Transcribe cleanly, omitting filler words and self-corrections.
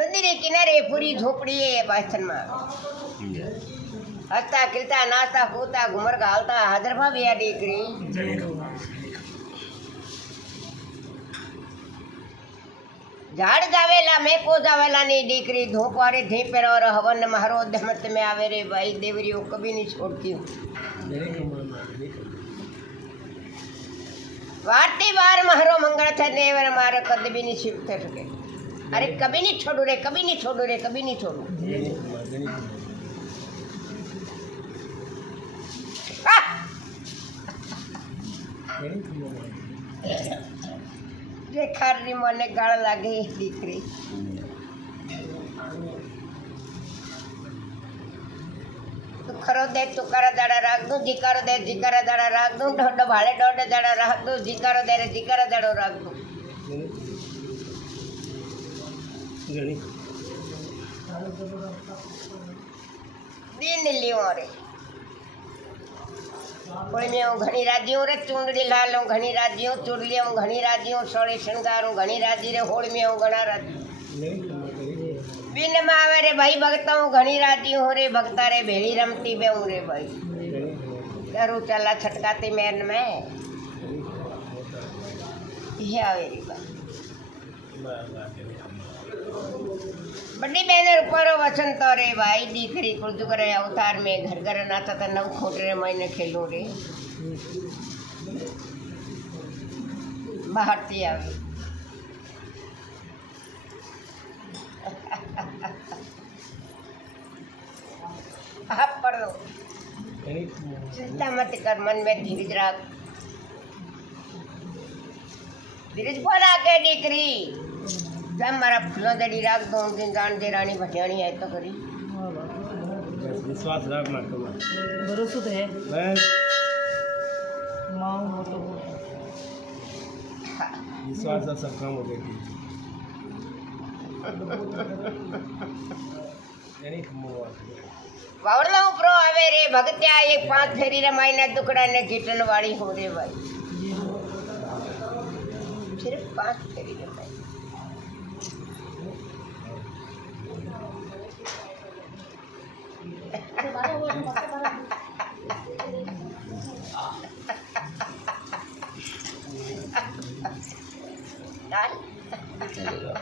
नदी रे किनारे पूरी झोपड़ी है पास्थन में हंसता खिलता नाचता कूदता घुमर घालता हाजर भाभी आ दीकरी झाड़ जावेला मैं को जावेला नी दीकरी धोपारे धी पर और हवन महारो दहमत में आवे रे भाई देवरियो कभी नहीं छोड़ती हूँ वाटी बार महारो मंगल थे देवर मारे कद भी नहीं शिव थे सके अरे कभी नहीं छोड़ू रे कभी नहीं छोड़ू रे कभी नहीं छोड़ू जे खारी मने गाळ लागे दीकरी तू खरो दे तू कर दाड़ा राख दू जिकारो दे जिकारा दाड़ा राख दू ढोड भाड़े ढोड दाड़ा राख दू जिकारो दे रे जिकारा दाड़ो राख दू दिन लियो रे कोई में हूँ घनी राजी हूँ रे चूंडड़ी लाल हूँ घनी राजी हूँ चुड़ली हूँ घनी राजी हूँ सोड़ी श्रृंगार हूँ घनी राजी रे होड़ में हूँ घना राजी बिन में आवे रे भाई भगता हूँ घनी राजी हूँ रे भगता रे भेड़ी रमती बे हूँ रे भाई डरू चला छटकाती मैन में ये आवे रे भाई बड़ी बहने ऊपर वसंत रे भाई दीकरी कुर्दू करे अवतार में घर घर नाचा था नव खोट रे मैंने खेलो रे बाहरती आवी आप पढ़ लो चिंता मत कर मन में धीरज रख धीरज बोला के दीकरी जब मारा फूलों दड़ी राख दो दिन जान दे रानी भटियाणी है तो करी विश्वास रखना भरोसा तो है माँ हो तो विश्वास से सब काम हो गए वावड़ला उपरो आवे रे भगत्या एक 5 फेरी रे मायने दुकड़ा ने घीटन वाली हो रे भाई सिर्फ 5 फेरी रे भाई चलेगा